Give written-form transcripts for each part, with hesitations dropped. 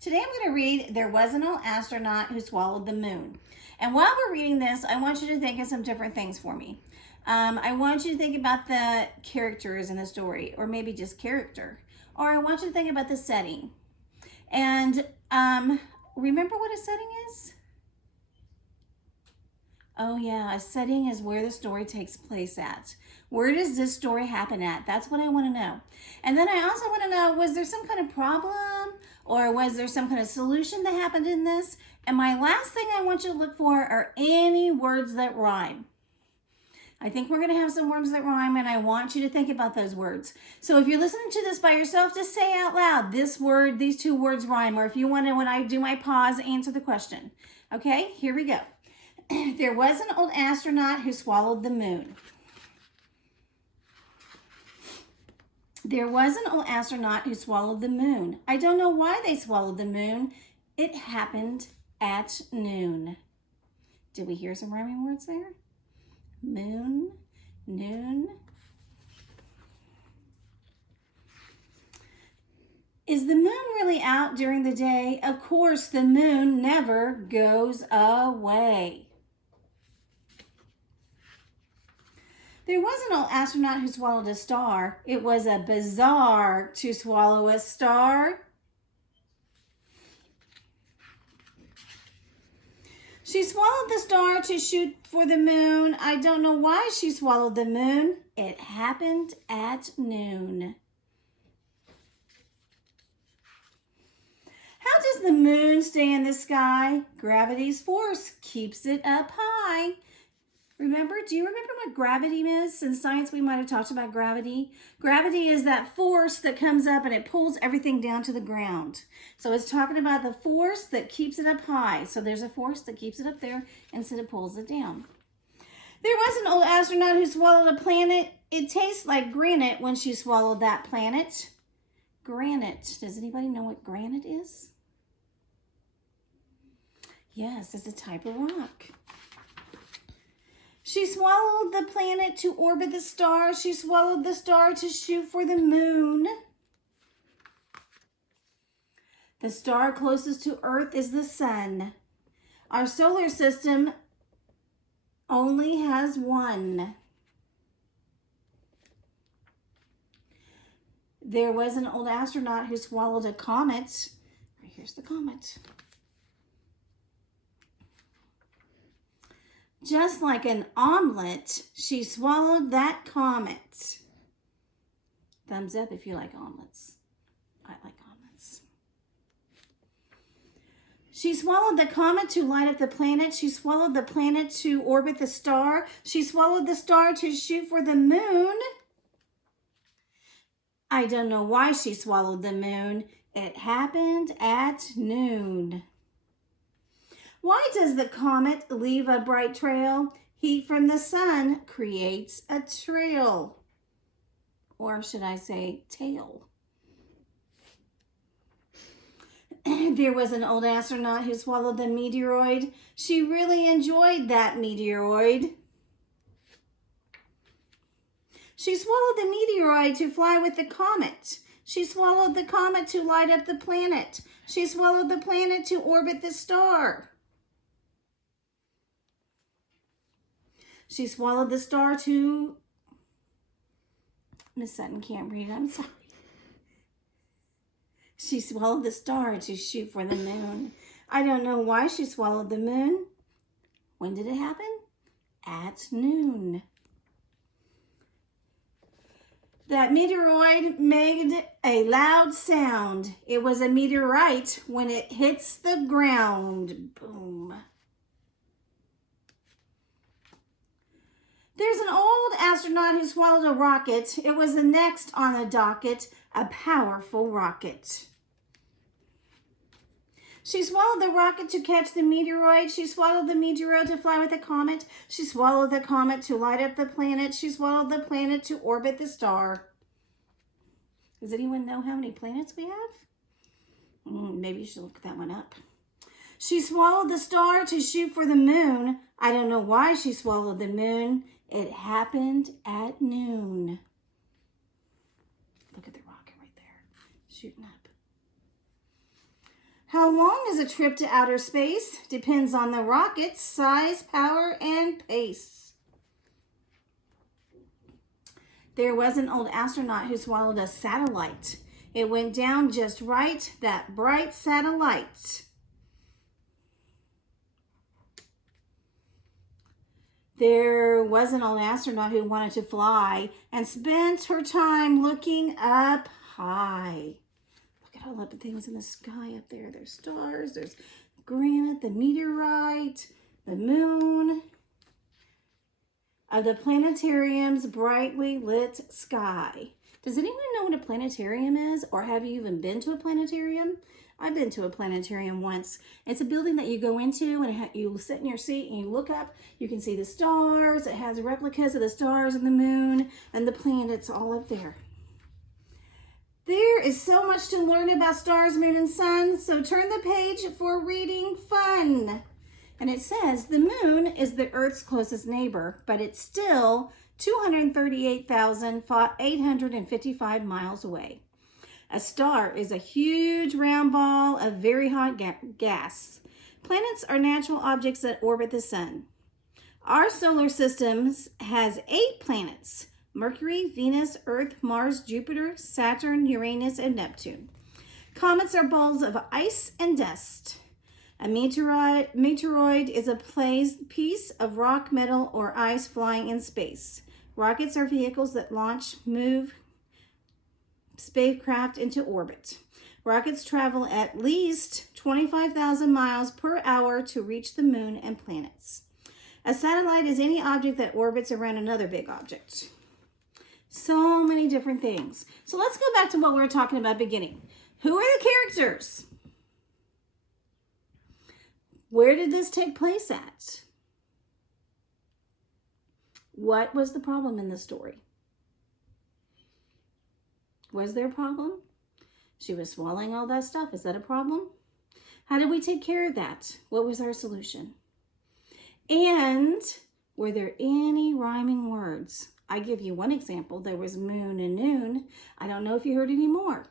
Today I'm going to read There Was an Old Astronaut Who Swallowed the Moon. And while we're reading this, I want you to think of some different things for me. I want you to think about the characters in the story, or maybe just character. Or I want you to think about the setting. And remember what a setting is? Oh yeah, a setting is where the story takes place at. Where does this story happen at? That's what I want to know. And then I also want to know, was there some kind of problem? Or was there some kind of solution that happened in this? And my last thing I want you to look for are any words that rhyme. I think we're going to have some words that rhyme, and I want you to think about those words. So if you're listening to this by yourself, just say out loud, this word, these two words rhyme. Or if you want to, when I do my pause, answer the question. Okay, here we go. There was an old astronaut who swallowed the moon. There was an old astronaut who swallowed the moon. I don't know why they swallowed the moon. It happened at noon. Did we hear some rhyming words there? Moon, noon. Is the moon really out during the day? Of course, the moon never goes away. There was an old astronaut who swallowed a star. It was a bizarre to swallow a star. She swallowed the star to shoot for the moon. I don't know why she swallowed the moon. It happened at noon. How does the moon stay in the sky? Gravity's force keeps it up high. Remember, do you remember what gravity is? In science, we might have talked about gravity. Gravity is that force that comes up and it pulls everything down to the ground. So it's talking about the force that keeps it up high. So there's a force that keeps it up there instead of pulls it down. There was an old astronaut who swallowed a planet. It tastes like granite when she swallowed that planet. Granite. Does anybody know what granite is? Yes, it's a type of rock. She swallowed the planet to orbit the star. She swallowed the star to shoot for the moon. The star closest to Earth is the sun. Our solar system only has one. There was an old astronaut who swallowed a comet. Here's the comet. Just like an omelet, she swallowed that comet. Thumbs up if you like omelets. I like omelets. She swallowed the comet to light up the planet. She swallowed the planet to orbit the star. She swallowed the star to shoot for the moon. I don't know why she swallowed the moon. It happened at noon. Why does the comet leave a bright trail? Heat from the sun creates a trail. Or should I say tail? There was an old astronaut who swallowed the meteoroid. She really enjoyed that meteoroid. She swallowed the meteoroid to fly with the comet. She swallowed the comet to light up the planet. She swallowed the planet to orbit the star. She swallowed the star to... Miss Sutton can't read, I'm sorry. She swallowed the star to shoot for the moon. I don't know why she swallowed the moon. When did it happen? At noon. That meteoroid made a loud sound. It was a meteorite when it hits the ground. Boom. There's an old astronaut who swallowed a rocket. It was the next on the docket, a powerful rocket. She swallowed the rocket to catch the meteoroid. She swallowed the meteoroid to fly with the comet. She swallowed the comet to light up the planet. She swallowed the planet to orbit the star. Does anyone know how many planets we have? Maybe you should look that one up. She swallowed the star to shoot for the moon. I don't know why she swallowed the moon. It happened at noon. Look at the rocket right there, shooting up. How long is a trip to outer space? Depends on the rocket's size, power, and pace. There was an old astronaut who swallowed a satellite. It went down just right, that bright satellite. There was an old astronaut who wanted to fly and spent her time looking up high. Look at all the things in the sky up there. There's stars, there's granite, the meteorite, the moon. Of the planetarium's brightly lit sky. Does anyone know what a planetarium is? Or have you even been to a planetarium? I've been to a planetarium once. It's a building that you go into and you sit in your seat and you look up. You can see the stars. It has replicas of the stars and the moon and the planets all up there. There is so much to learn about stars, moon, and sun. So turn the page for reading fun. And it says the moon is the Earth's closest neighbor, but it's still 238,855 miles away. A star is a huge round ball of very hot gas. Planets are natural objects that orbit the sun. Our solar system has 8 planets: Mercury, Venus, Earth, Mars, Jupiter, Saturn, Uranus, and Neptune. Comets are balls of ice and dust. A meteoroid is a piece of rock, metal, or ice flying in space. Rockets are vehicles that move spacecraft into orbit. Rockets travel at least 25,000 miles per hour to reach the moon and planets. A satellite is any object that orbits around another big object. So many different things. So let's go back to what we were talking about beginning. Who are the characters? Where did this take place at? What was the problem in the story? Was there a problem? She was swallowing all that stuff. Is that a problem? How did we take care of that? What was our solution? And were there any rhyming words? I give you one example. There was moon and noon. I don't know if you heard any more.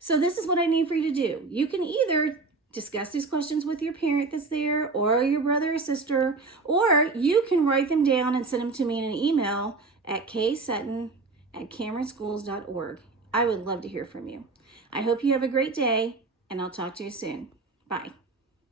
So this is what I need for you to do. You can either discuss these questions with your parent that's there or your brother or sister, or you can write them down and send them to me in an email at ksutton@cameronschools.org. I would love to hear from you. I hope you have a great day, and I'll talk to you soon. Bye.